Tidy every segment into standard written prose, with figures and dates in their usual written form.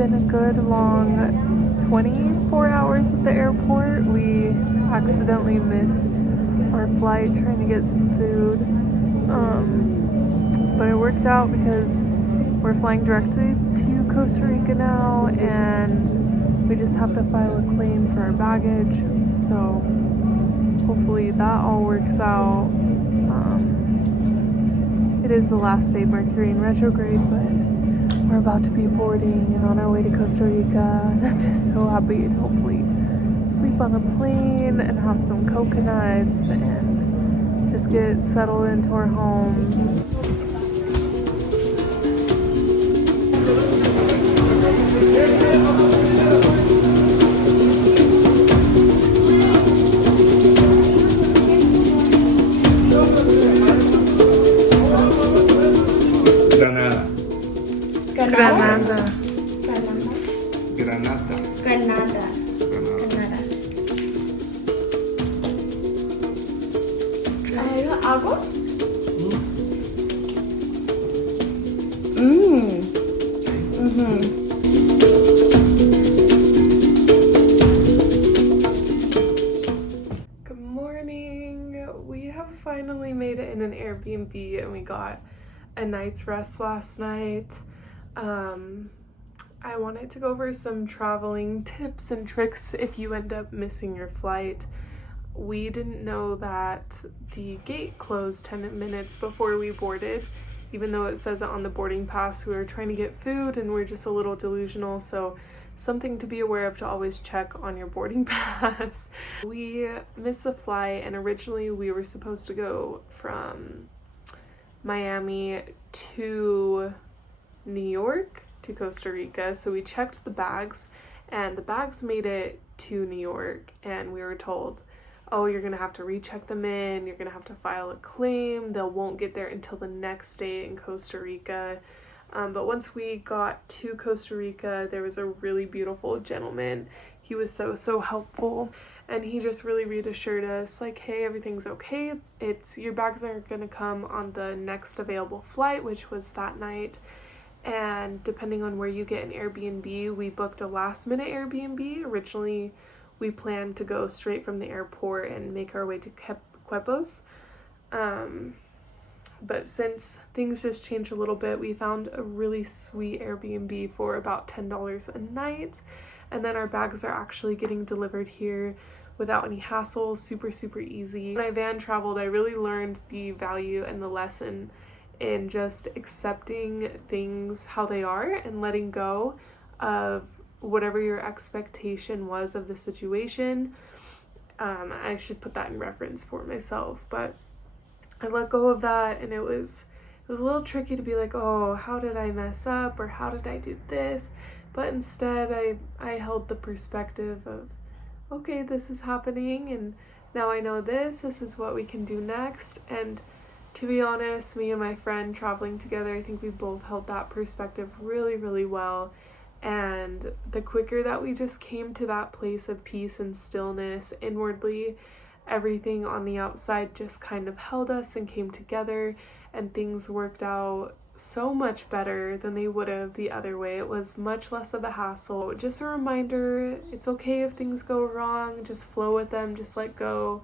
been a good long 24 hours at the airport. We accidentally missed our flight trying to get some food. But it worked out because we're flying directly to Costa Rica now, and we just have to file a claim for our baggage. So hopefully that all works out. It is the last day Mercury in retrograde, but we're about to be boarding and on our way to Costa Rica. And I'm just so happy to hopefully sleep on a plane and have some coconuts and just get settled into our home. Granada. ¿Agua? Good morning. We have finally made it in an Airbnb and we got a night's rest last night. I wanted to go over some traveling tips and tricks if you end up missing your flight. We didn't know that the gate closed 10 minutes before we boarded, even though it says it on the boarding pass. We were trying to get food and we're just a little delusional, so something to be aware of, to always check on your boarding pass. We missed the flight, and originally we were supposed to go from Miami to New York to Costa Rica. So we checked the bags, and the bags made it to New York, and we were told, oh, you're gonna have to recheck them in, you're gonna have to file a claim, they won't get there until the next day in Costa Rica. But once we got to Costa Rica, there was a really beautiful gentleman. He was so helpful, and he just really reassured us, like, hey, everything's okay. Your bags are gonna come on the next available flight, which was that night. And depending on where you get an Airbnb, we booked a last minute Airbnb. Originally, we planned to go straight from the airport and make our way to Quepos. But since things just changed a little bit, we found a really sweet Airbnb for about $10 a night. And then our bags are actually getting delivered here without any hassle, super easy. When I van traveled, I really learned the value and the lesson in just accepting things how they are and letting go of whatever your expectation was of the situation. I should put that in reference for myself, but I let go of that, and it was a little tricky to be like, oh, how did I mess up, or how did I do this? But instead I held the perspective of, okay, this is happening, and now I know this is what we can do next. And to be honest, me and my friend traveling together, I think we both held that perspective really well. And the quicker that we just came to that place of peace and stillness inwardly, everything on the outside just kind of held us and came together, and things worked out so much better than they would have the other way. It was much less of a hassle. Just a reminder, it's okay if things go wrong, just flow with them, just let go.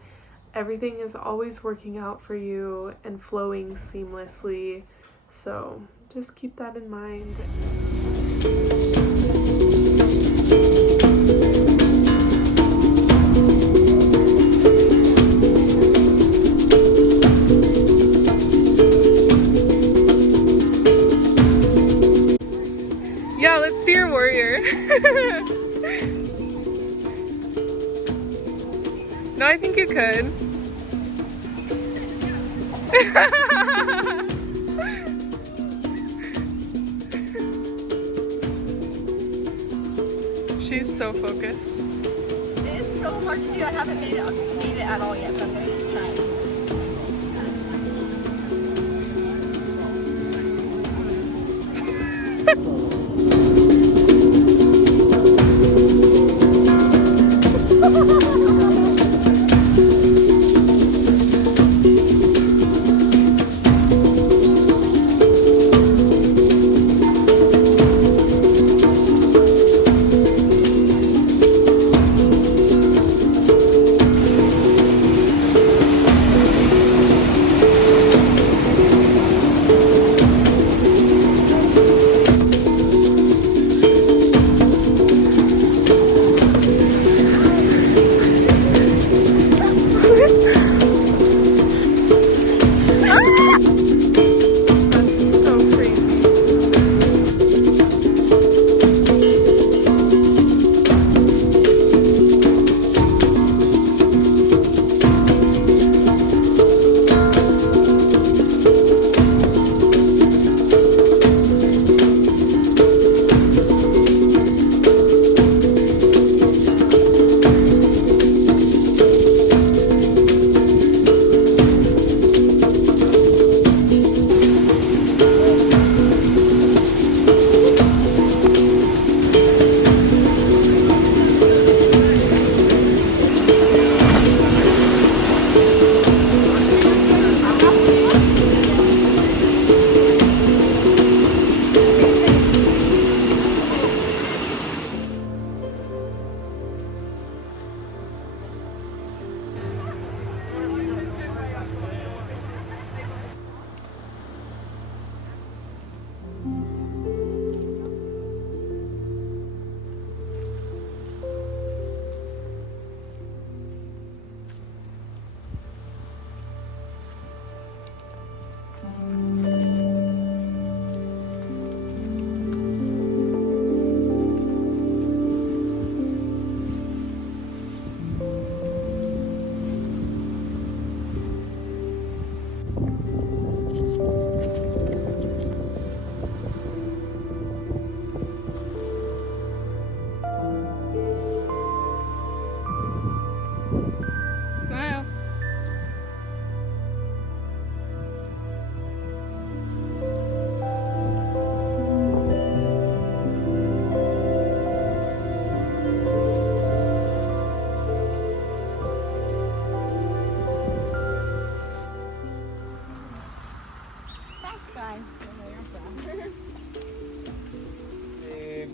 Everything is always working out for you and flowing seamlessly. So just keep that in mind. Yeah, let's see your warrior. No, I think you could. She's so focused. It's so hard to do. I haven't made it at all yet, but I'm going to try.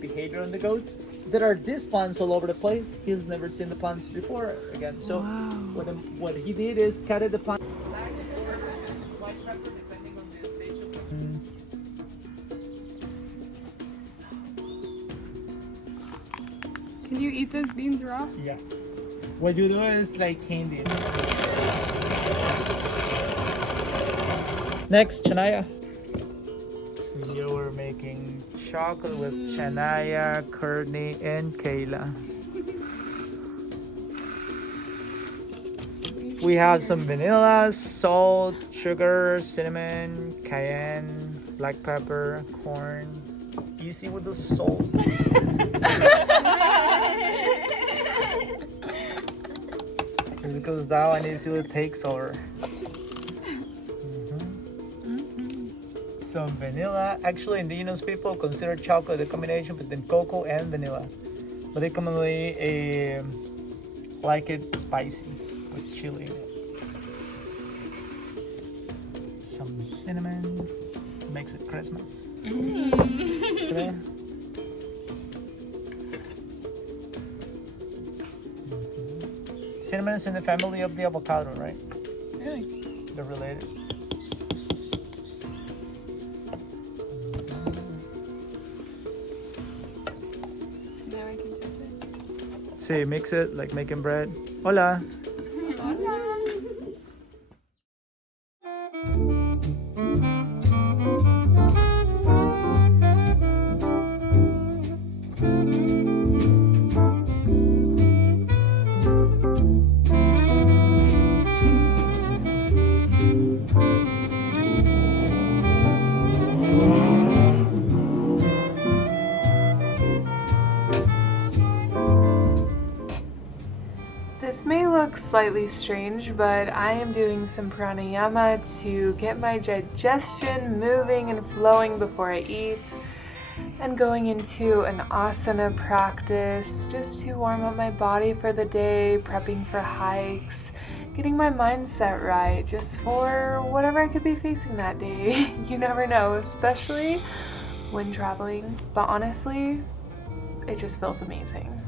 behavior on the goats. There are these ponds all over the place. He's never seen the ponds before again. So Wow. what he did is cut the pond. Can you eat those beans raw? Yes. What you do is like candy it. Next, Chanaya. You were making chocolate with Chanaya, Courtney, and Kayla. We have some vanilla, salt, sugar, cinnamon, cayenne, black pepper, corn. Easy with the salt. As it goes down and easily takes over. Some vanilla. Actually, indigenous people consider chocolate a combination between cocoa and vanilla, but they commonly like it spicy with chili in it. Some cinnamon makes it Christmas. Today. Cinnamon is in the family of the avocado, right? Really? They're related. Now I can touch it. See, mix it like making bread. Hola. This may look slightly strange, but I am doing some pranayama to get my digestion moving and flowing before I eat, and going into an asana practice just to warm up my body for the day, prepping for hikes, getting my mindset right just for whatever I could be facing that day. You never know, especially when traveling, but honestly, it just feels amazing.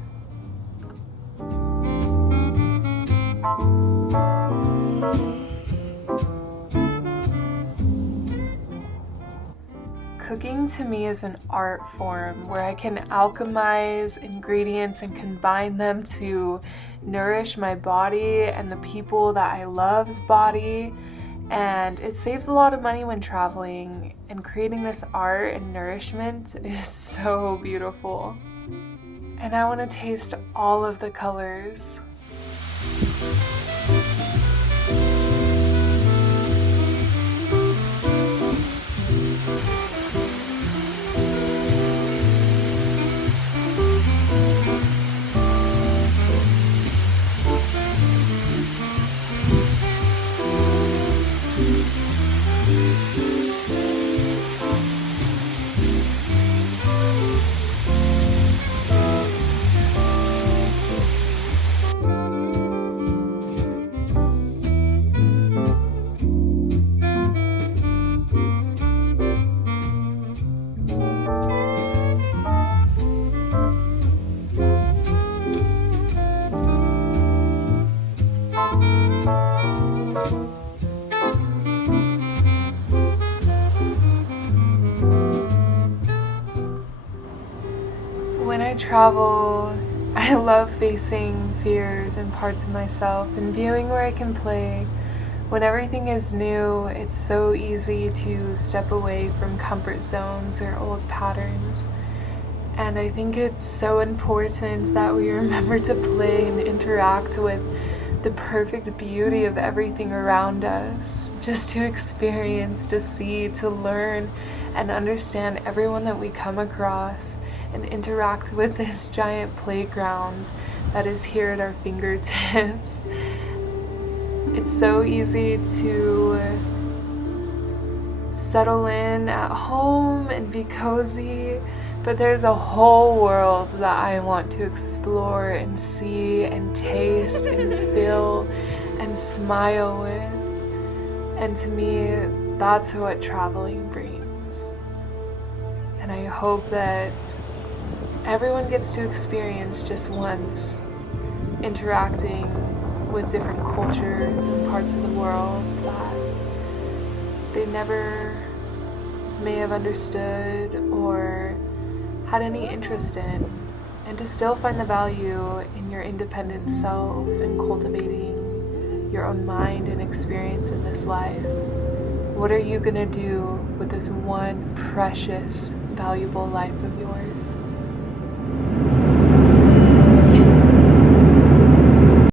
Cooking to me is an art form where I can alchemize ingredients and combine them to nourish my body and the people that I love's body. And it saves a lot of money when traveling, and creating this art and nourishment is so beautiful. And I want to taste all of the colors. When I travel, I love facing fears and parts of myself and viewing where I can play. When everything is new, it's so easy to step away from comfort zones or old patterns. And I think it's so important that we remember to play and interact with the perfect beauty of everything around us, just to experience, to see, to learn, and understand everyone that we come across, and interact with this giant playground that is here at our fingertips. It's so easy to settle in at home and be cozy, but there's a whole world that I want to explore and see and taste and feel and smile with. And to me, that's what traveling brings. And I hope that everyone gets to experience just once interacting with different cultures and parts of the world that they never may have understood or had any interest in, and to still find the value in your independent self and cultivating your own mind and experience in this life. What are you gonna do with this one precious, valuable life of yours?